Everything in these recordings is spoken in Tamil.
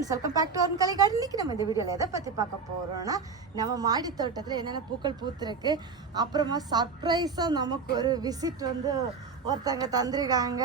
Friends, welcome back to Kalai garden. இன்னைக்கு நம்ம இந்த வீடியோவில் எதை பற்றி பார்க்க போகிறோம்னா, நம்ம மாடி தோட்டத்தில் என்னென்ன பூக்கள் பூத்துருக்கு, அப்புறமா சர்ப்ரைஸாக நமக்கு ஒரு விசிட் வந்து ஒருத்தங்க தந்துருக்காங்க,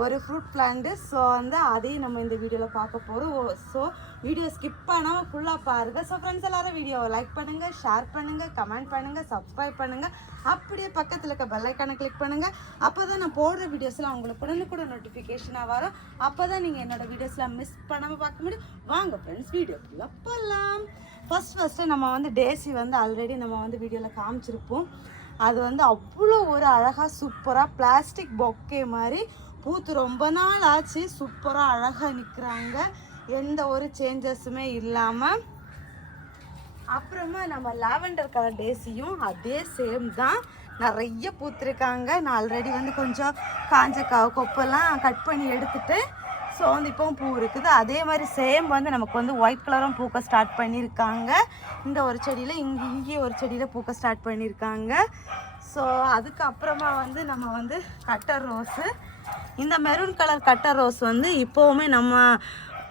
ஒரு ஃப்ரூட் பிளான்ட்டு. ஸோ வந்து அதையும் நம்ம இந்த வீடியோவில் பார்க்க போகிறோம். ஸோ வீடியோ ஸ்கிப் பண்ணாமல் ஃபுல்லாக பாருங்கள். ஸோ ஃப்ரெண்ட்ஸ் எல்லோரும் வீடியோவை லைக் பண்ணுங்கள், ஷேர் பண்ணுங்கள், கமெண்ட் பண்ணுங்கள், சப்ஸ்கிரைப் பண்ணுங்கள். அப்படியே பக்கத்தில் இருக்க பெல் ஐக்கானை கிளிக் பண்ணுங்கள். அப்போ தான் நான் போடுற வீடியோஸ்லாம் உங்களுக்கு உடனுக்குட நோட்டிஃபிகேஷனாக வரும். அப்போ தான் நீங்கள் என்னோடய வீடியோஸ்லாம் மிஸ் பண்ணாமல் பார்க்க முடியும். வாங்க ஃப்ரெண்ட்ஸ், வீடியோக்குள்ளே போகலாம். ஃபஸ்ட்டு நம்ம வந்து டேசி வந்து ஆல்ரெடி நம்ம வந்து வீடியோவில் காமிச்சிருப்போம். அது வந்து அவ்வளோ ஒரு அழகாக சூப்பராக பிளாஸ்டிக் பொக்கே மாதிரி பூத்து ரொம்ப நாள் ஆச்சு. சூப்பராக அழகாக நிற்கிறாங்க, எந்த ஒரு சேஞ்சஸுமே இல்லாமல். அப்புறமா நம்ம லாவெண்டர் கலர் டேசியும் அதே சேம் தான், நிறைய பூத்துருக்காங்க. நான் ஆல்ரெடி வந்து கொஞ்சம் காஞ்ச கொப்பெல்லாம் கட் பண்ணி எடுத்துட்டு ஸோ வந்து இப்போவும் பூ இருக்குது. அதே மாதிரி சேம் வந்து நமக்கு வந்து ஒயிட் கலரும் பூக்க ஸ்டார்ட் பண்ணியிருக்காங்க. இந்த ஒரு செடியில் இங்கே ஒரு செடியில் பூக்க ஸ்டார்ட் பண்ணியிருக்காங்க. ஸோ அதுக்கப்புறமா வந்து நம்ம வந்து கட்டர் ரோஸு, இந்த மெரூன் கலர் கட்டர் ரோஸ் வந்து இப்போவுமே நம்ம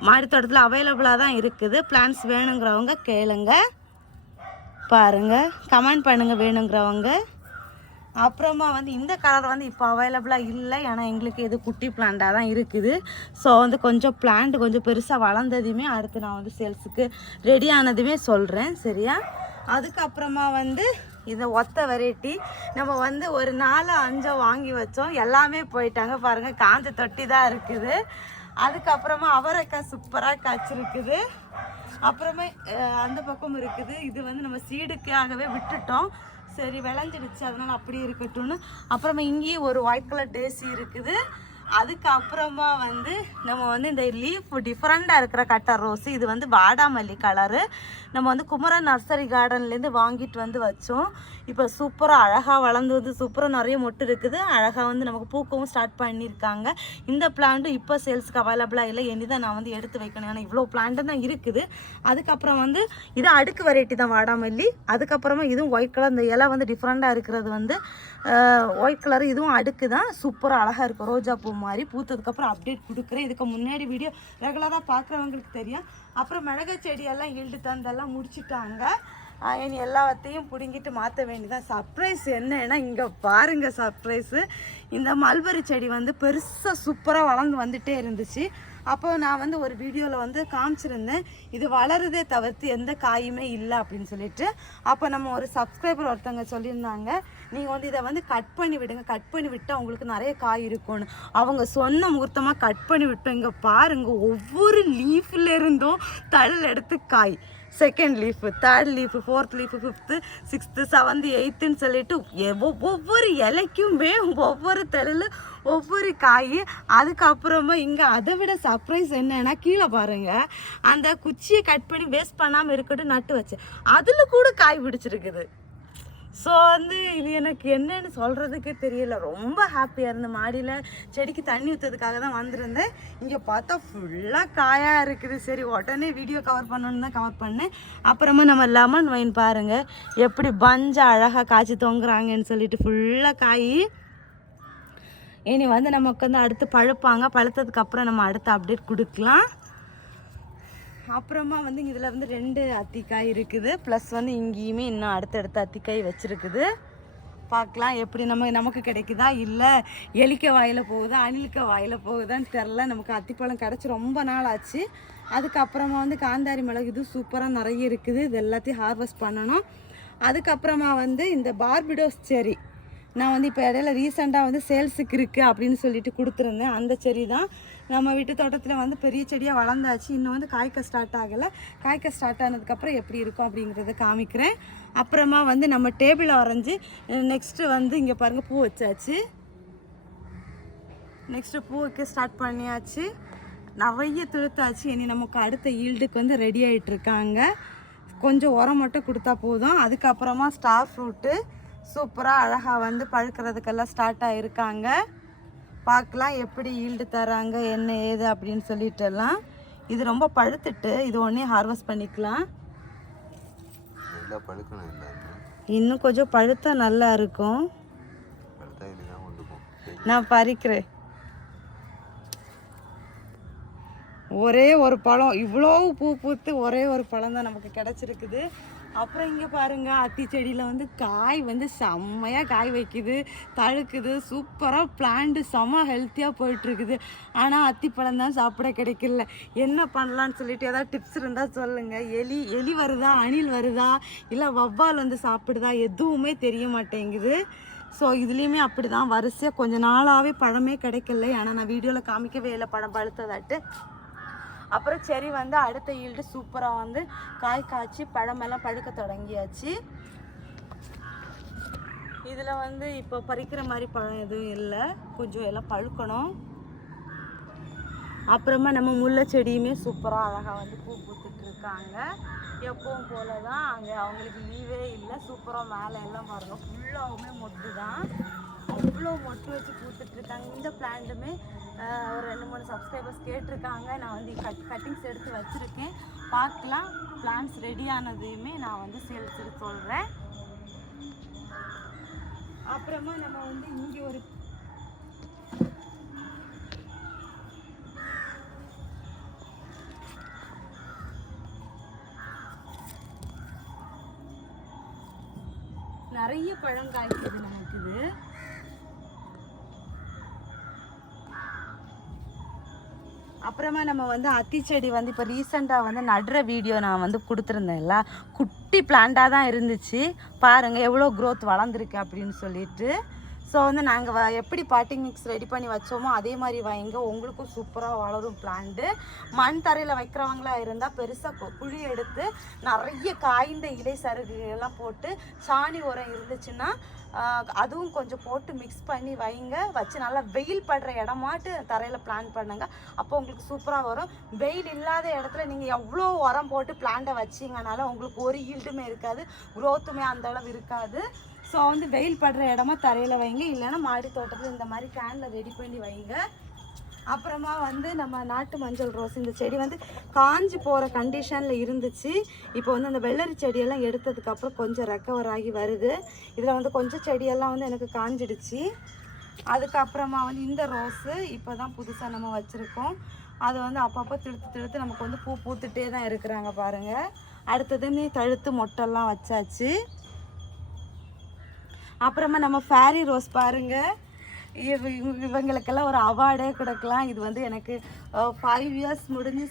மாடித்தோட்டத்தில் அவைலபிளாக தான் இருக்குது. பிளான்ஸ் வேணுங்கிறவங்க கேளுங்க, பாருங்கள், கமெண்ட் பண்ணுங்கள் வேணுங்கிறவங்க. அப்புறமா வந்து இந்த கலர் வந்து இப்போ அவைலபிளாக இல்லை, ஏன்னா எங்களுக்கு இது குட்டி பிளான்ட்டாக தான் இருக்குது. ஸோ வந்து கொஞ்சம் பிளான்ட் கொஞ்சம் பெருசாக வளர்ந்ததுமே அடுத்து நான் வந்து சேல்ஸுக்கு ரெடி ஆனதுமே சொல்கிறேன், சரியா? அதுக்கப்புறமா வந்து இந்த ஒத்த வெரைட்டி நம்ம வந்து ஒரு 4-5 வாங்கி வச்சோம், எல்லாமே போயிட்டாங்க பாருங்கள், காஞ்ச தொட்டி தான் இருக்குது. அதுக்கப்புறமா அவரைக்காய் சூப்பராக காய்ச்சிருக்குது. அப்புறமே அந்த பக்கம் இருக்குது, இது வந்து நம்ம சீடுக்காகவே விட்டுட்டோம், சரி விளைஞ்சிடுச்சு அதனால் அப்படியே இருக்கட்டும்னு. அப்புறமா இங்கேயும் ஒரு ஒயிட் கலர் டேசி இருக்குது. அதுக்கப்புறமா வந்து நம்ம வந்து இந்த லீஃப் டிஃப்ரெண்ட்டாக இருக்கிற கட்டர் ரோஸு, இது வந்து வாடாமல்லி கலரு. நம்ம வந்து குமரன் நர்சரி கார்டன்லேருந்து வாங்கிட்டு வந்து வச்சோம். இப்போ சூப்பராக அழகாக வளர்ந்து வந்து சூப்பராக நிறைய மொட்டு இருக்குது, அழகாக வந்து நமக்கு பூக்கவும் ஸ்டார்ட் பண்ணியிருக்காங்க. இந்த பிளான்ட்டும் இப்போ சேல்ஸுக்கு அவைலபிளாக இல்லை, இனி தான் நான் வந்து எடுத்து வைக்கணும், ஏன்னா இவ்வளோ பிளான்ட்டு தான் இருக்குது. அதுக்கப்புறம் வந்து இது அடுக்கு வெரைட்டி தான் வாடாமல்லி. அதுக்கப்புறமா இதுவும் ஒயிட் கலர், இந்த இலை வந்து டிஃப்ரெண்ட்டாக இருக்கிறது வந்து ஒயிட் கலர், இதுவும் அடுக்கு தான், சூப்பராக அழகாக இருக்கும், ரோஜா பூ மாதிரி. பூத்ததுக்கப்புறம் அப்டேட் கொடுக்குறேன். இதுக்கு முன்னாடி வீடியோ ரெகுலராக பார்க்குறவங்களுக்கு தெரியும். அப்புறம் மிளகா செடியெல்லாம் ஈல்டு தந்தெல்லாம் முடிச்சுட்டாங்க, இனி எல்லாத்தையும் பிடுங்கிட்டு மாற்ற வேண்டியதான். சர்ப்ரைஸ் என்னன்னா, இங்கே பாருங்கள் சர்ப்ரைஸு. இந்த மல்பரி செடி வந்து பெருசாக சூப்பராக வளர்ந்து வந்துகிட்டே இருந்துச்சு. அப்போ நான் வந்து ஒரு வீடியோவில் வந்து காமிச்சிருந்தேன், இது வளருதே தவிர்த்து எந்த காயுமே இல்லை அப்படின்னு சொல்லிட்டு. அப்போ நம்ம ஒரு சப்ஸ்கிரைபர் ஒருத்தவங்க சொல்லியிருந்தாங்க, நீங்கள் வந்து இதை வந்து கட் பண்ணி விடுங்க, கட் பண்ணி விட்டால் உங்களுக்கு நிறைய காய் இருக்கும்னு. அவங்க சொன்ன முகூர்த்தமாக கட் பண்ணி விட்டோம். இங்கே பாருங்கள், ஒவ்வொரு லீஃபில் இருந்தும் தழல் எடுத்து காய். Second leaf, third leaf, fourth leaf, 5th, 6th, 7th, 8th சொல்லிட்டு ஒவ்வொரு இலைக்குமே ஒவ்வொரு தழல் ஒவ்வொரு காய். அதுக்கப்புறமா இங்கே அதை விட சர்ப்ரைஸ் என்னன்னா, கீழே பாருங்கள், அந்த குச்சியை கட் பண்ணி வேஸ்ட் பண்ணாமல் இருக்கட்டும் நட்டு வச்சேன், அதில் கூட காய் பிடிச்சிருக்குது. ஸோ வந்து இது எனக்கு என்னன்னு சொல்கிறதுக்கு தெரியல, ரொம்ப ஹாப்பியாக இருந்தேன். மாடியில் செடிக்கு தண்ணி ஊற்றுறதுக்காக தான் வந்திருந்தேன், இங்கே பார்த்தா ஃபுல்லாக காயாக இருக்குது. சரி உடனே வீடியோ கவர் பண்ணணுன்னு தான் கவர் பண்ணேன். அப்புறமா நம்ம லெமன் வைன் பாருங்கள், எப்படி பஞ்சாக அழகாக காய்ச்சி தொங்குறாங்கன்னு சொல்லிட்டு ஃபுல்லாக காய். இனி வந்து நமக்கு வந்து அடுத்து பழுப்பாங்க, பழுத்ததுக்கப்புறம் நம்ம அடுத்து அப்டேட் கொடுக்கலாம். அப்புறமா வந்து இதில் வந்து 2 அத்திக்காய் இருக்குது, ப்ளஸ் வந்து இங்கேயுமே இன்னும் அடுத்தடுத்த அத்திக்காய் வச்சுருக்குது. பார்க்கலாம் எப்படி நமக்கு கிடைக்குதா, இல்லை எலிக்க வாயில் போகுதா, அணிலுக்க வாயில் போகுதான்னு தெரில. நமக்கு அத்திப்பழம் கிடச்சி ரொம்ப நாள் ஆச்சு. அதுக்கப்புறமா வந்து காந்தாரி மிளகு, இது சூப்பராக நிறைய இருக்குது, இது எல்லாத்தையும் ஹார்வெஸ்ட் பண்ணணும். அதுக்கப்புறமா வந்து இந்த பார்பிடோஸ் செரி, நான் வந்து இப்போ இடையில ரீசெண்டாக வந்து சேல்ஸுக்கு இருக்குது அப்படின்னு சொல்லிட்டு கொடுத்துருந்தேன். அந்த செடி தான் நம்ம வீட்டு தோட்டத்தில் வந்து பெரிய செடியாக வளர்ந்தாச்சு, இன்னும் வந்து காய்க்க ஸ்டார்ட் ஆகலை. காய்க்க ஸ்டார்ட் ஆனதுக்கப்புறம் எப்படி இருக்கும் அப்படிங்கிறத காமிக்கிறேன். அப்புறமா வந்து நம்ம டேபிள் ஆரஞ்சு, நெக்ஸ்ட்டு வந்து இங்கே பாருங்கள் பூ வச்சாச்சு, நெக்ஸ்ட்டு பூ வைக்க ஸ்டார்ட் பண்ணியாச்சு, நிறைய துளுத்தாச்சு. இனி நமக்கு அடுத்த ஈல்டுக்கு வந்து ரெடி ஆகிட்டுருக்காங்க. கொஞ்சம் உரம் மட்டும் கொடுத்தா போதும். அதுக்கப்புறமா ஸ்டார் ஃப்ரூட்டு சூப்பராக அழகாக வந்து பழுக்கிறதுக்கெல்லாம் ஸ்டார்ட் ஆகிருக்காங்க. பார்க்கலாம் எப்படி ஈல்டு தராங்க என்ன ஏது அப்படின்னு சொல்லிட்டுலாம். இது ரொம்ப பழுத்துட்டு இது ஒன்றே ஹார்வெஸ்ட் பண்ணிக்கலாம். இன்னும் கொஞ்சம் பழுத்தா நல்லா இருக்கும். நான் பறிக்கிறேன். ஒரே ஒரு பழம், இவ்வளோ பூ பூத்து ஒரே ஒரு பழம் தான் நமக்கு கிடச்சிருக்குது. அப்புறம் இங்கே பாருங்கள், அத்தி செடியில் வந்து காய் வந்து செம்மையாக காய் வைக்குது, தழுக்குது, சூப்பராக பிளான்ட்டு செம்ம ஹெல்த்தியாக போயிட்டுருக்குது. ஆனால் அத்திப்பழம் தான் சாப்பிட கிடைக்கல. என்ன பண்ணலான்னு சொல்லிட்டு ஏதாவது டிப்ஸ் இருந்தால் சொல்லுங்கள். எலி வருதா, அணில் வருதா, இல்லை வவ்வால் வந்து சாப்பிடுதா, எதுவுமே தெரிய மாட்டேங்குது. ஸோ இதுலேயுமே அப்படி தான் வரிசையாக கொஞ்ச நாளாகவே பழமே கிடைக்கல. ஆனால் நான் வீடியோவில் காமிக்கவே இல்லை பழம் பழுத்ததாட்டு. அப்புறம் செரி வந்து அடுத்த ஈல்டு சூப்பராக வந்து காய் காய்ச்சி பழமெல்லாம் பழுக்க தொடங்கியாச்சு. இதில் வந்து இப்போ பறிக்கிற மாதிரி பழம் எதுவும் இல்லை, கொஞ்சம் எல்லாம் பழுக்கணும். அப்புறமா நம்ம முல்லை செடியுமே சூப்பராக அழகாக வந்து பூ பூத்துட்டு இருக்காங்க. எப்பவும் போல தான் அங்கே அவங்களுக்கு லீவே இல்லை. சூப்பராக மேலே எல்லாம் பாருங்க ஃபுல்லாகவுமே மொட்டு தான், அவ்வளோ மொட்டு வச்சு பூத்துட்ருக்காங்க. இந்த பிளான்ட்டுமே ஒரு 2-3 சப்ஸ்கிரைபர்ஸ் கேட்டிருக்காங்க. நான் வந்து கட்டிங்ஸ் எடுத்து வச்சுருக்கேன், பார்க்கலாம். பிளான்ஸ் ரெடி ஆனதையுமே நான் வந்து சேல்ஸுக்கு சொல்கிறேன். அப்புறமா நம்ம வந்து இங்கே ஒரு நிறைய பழம் காய்க்குது நமக்கு. இது அப்புறமா நம்ம வந்து அத்தி செடி வந்து இப்போ ரீசெண்டாக வந்து நடுற வீடியோ நான் வந்து கொடுத்துருந்தேன்ல, குட்டி பிளான்ட்டாக தான் இருந்துச்சு. பாருங்கள் எவ்வளோ க்ரோத் வளர்ந்துருக்கு அப்படின்னு சொல்லிட்டு. ஸோ வந்து நாங்கள் எப்படி பாட்டிங் மிக்ஸ் ரெடி பண்ணி வச்சோமோ அதே மாதிரி வைங்க, உங்களுக்கும் சூப்பராக வளரும் பிளான்ட்டு. மண் தரையில் வைக்கிறவங்களா இருந்தால் பெருசாக குழி எடுத்து நிறைய காய்ந்த இலை சருகுகள்லாம் போட்டு சாணி உரம் இருந்துச்சுன்னா அதுவும் கொஞ்சம் போட்டு மிக்ஸ் பண்ணி வைங்க. வச்சு நல்லா வெயில் படுற இடமாட்டு தரையில் பிளான் பண்ணுங்க, அப்போ உங்களுக்கு சூப்பராக வரும். வெயில் இல்லாத இடத்துல நீங்கள் எவ்வளோ உரம் போட்டு பிளான்ட்டை வச்சிங்கனாலும் உங்களுக்கு ஒரு ஈல்டுமே இருக்காது, க்ரோத்துமே அந்த அளவு இருக்காது. ஸோ வந்து வெயில் படுற இடமா தரையில் வைங்க, இல்லைன்னா மாடி தோட்டத்தில் இந்த மாதிரி கேனில் ரெடி பண்ணி வைங்க. அப்புறமா வந்து நம்ம நாட்டு மஞ்சள் ரோஸ், இந்த செடி வந்து காஞ்சி போகிற கண்டிஷனில் இருந்துச்சு. இப்போ வந்து அந்த வெள்ளரி செடியெல்லாம் எடுத்ததுக்கப்புறம் கொஞ்சம் ரெக்கவர் ஆகி வருது. இதில் வந்து கொஞ்சம் செடியெல்லாம் வந்து எனக்கு காஞ்சிடுச்சு. அதுக்கப்புறமா வந்து இந்த ரோஸு இப்போ தான் புதுசாக நம்ம வச்சுருக்கோம். அது வந்து அப்பப்போ திழுத்து நமக்கு வந்து பூ பூத்துட்டே தான் இருக்கிறாங்க பாருங்கள். அடுத்ததுமே தழுத்து மொட்டெல்லாம் வச்சாச்சு. அப்புறமா நம்ம ஃபேரி ரோஸ் பாருங்கள், இவங்களுக்கெல்லாம் ஒரு அவார்டே கொடுக்கலாம். இது வந்து எனக்கு 5 இயர்ஸ் முடிஞ்சு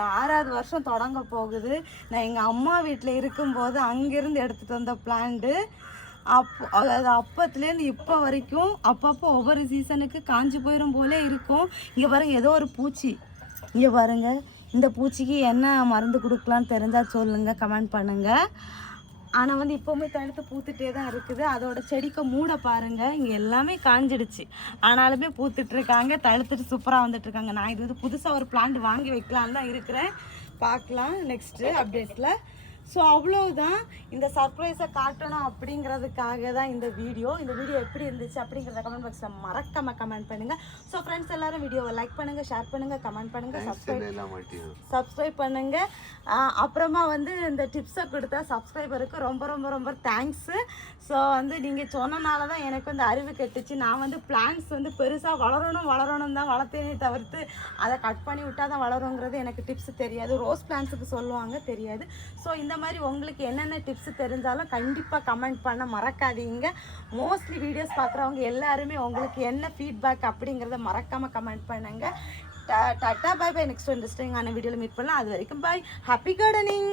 6வது வருஷம் தொடங்க போகுது. நான் எங்கள் அம்மா வீட்டில் இருக்கும்போது அங்கேருந்து எடுத்துகிட்டு வந்த பிளான்ட்டு. அது அப்பத்துலேருந்து இப்போ வரைக்கும் அப்பப்போ ஒவ்வொரு சீசனுக்கு காஞ்சி போயிடும் போலே இருக்கும். இங்கே பாருங்கள் ஏதோ ஒரு பூச்சி, இங்கே பாருங்கள். இந்த பூச்சிக்கு என்ன மருந்து கொடுக்கலான்னு தெரிஞ்சால் சொல்லுங்கள், கமெண்ட் பண்ணுங்கள். ஆனால் வந்து இப்போவுமே தடுத்து பூத்துட்டே தான் இருக்குது. அதோட செடிக்கு மூட பாருங்கள், இங்கே எல்லாமே காஞ்சிடுச்சு, ஆனாலுமே பூத்துட்ருக்காங்க, தடுத்துட்டு சூப்பராக வந்துட்டுருக்காங்க. நான் இது வந்து புதுசாக ஒரு பிளான்ட் வாங்கி வைக்கலான்னு தான் இருக்கிறேன், பார்க்கலாம் நெக்ஸ்ட்டு அப்டேட்டில். ஸோ அவ்வளோதான், இந்த சர்ப்ரைஸை காட்டணும் அப்படிங்கிறதுக்காக தான் இந்த வீடியோ. இந்த வீடியோ எப்படி இருந்துச்சு அப்படிங்கிறத கமெண்ட் பாக்ஸில் மறக்காமல் கமெண்ட் பண்ணுங்கள். ஸோ ஃப்ரெண்ட்ஸ் எல்லோரும் வீடியோவை லைக் பண்ணுங்கள், ஷேர் பண்ணுங்கள், கமெண்ட் பண்ணுங்கள், சப்ஸ்கிரைப் பண்ணுங்கள். அப்புறமா வந்து இந்த டிப்ஸை கொடுத்தா சப்ஸ்கிரைபருக்கு ரொம்ப ரொம்ப ரொம்ப தேங்க்ஸு. ஸோ வந்து நீங்கள் சொன்னனால தான் எனக்கு வந்து அறிவு கெட்டுச்சு. நான் வந்து பிளான்ஸ் வந்து பெருசாக வளரணும் தான் வளர்த்தேனே தவிர்த்து அதை கட் பண்ணி விட்டால் தான் வளருங்கிறது எனக்கு டிப்ஸ் தெரியாது. ரோஸ் பிளான்ஸுக்கு சொல்லுவாங்க, தெரியாது. ஸோ இந்த மாதிரி உங்களுக்கு என்னென்ன டிப்ஸ் தெரிஞ்சாலும் கண்டிப்பாக கமெண்ட் பண்ண மறக்காதீங்க. மோஸ்ட்லி வீடியோஸ் பார்க்குறவங்க எல்லாருமே உங்களுக்கு என்ன ஃபீட்பேக் அப்படிங்கிறத மறக்காமல் கமெண்ட் பண்ணுங்கள். Tata, by by. நெக்ஸ்ட் இன்ட்ரெஸ்டிங்கான வீடியோவில் மீட் பண்ணலாம். அது வரைக்கும் பாய், ஹாப்பி கார்டனிங்.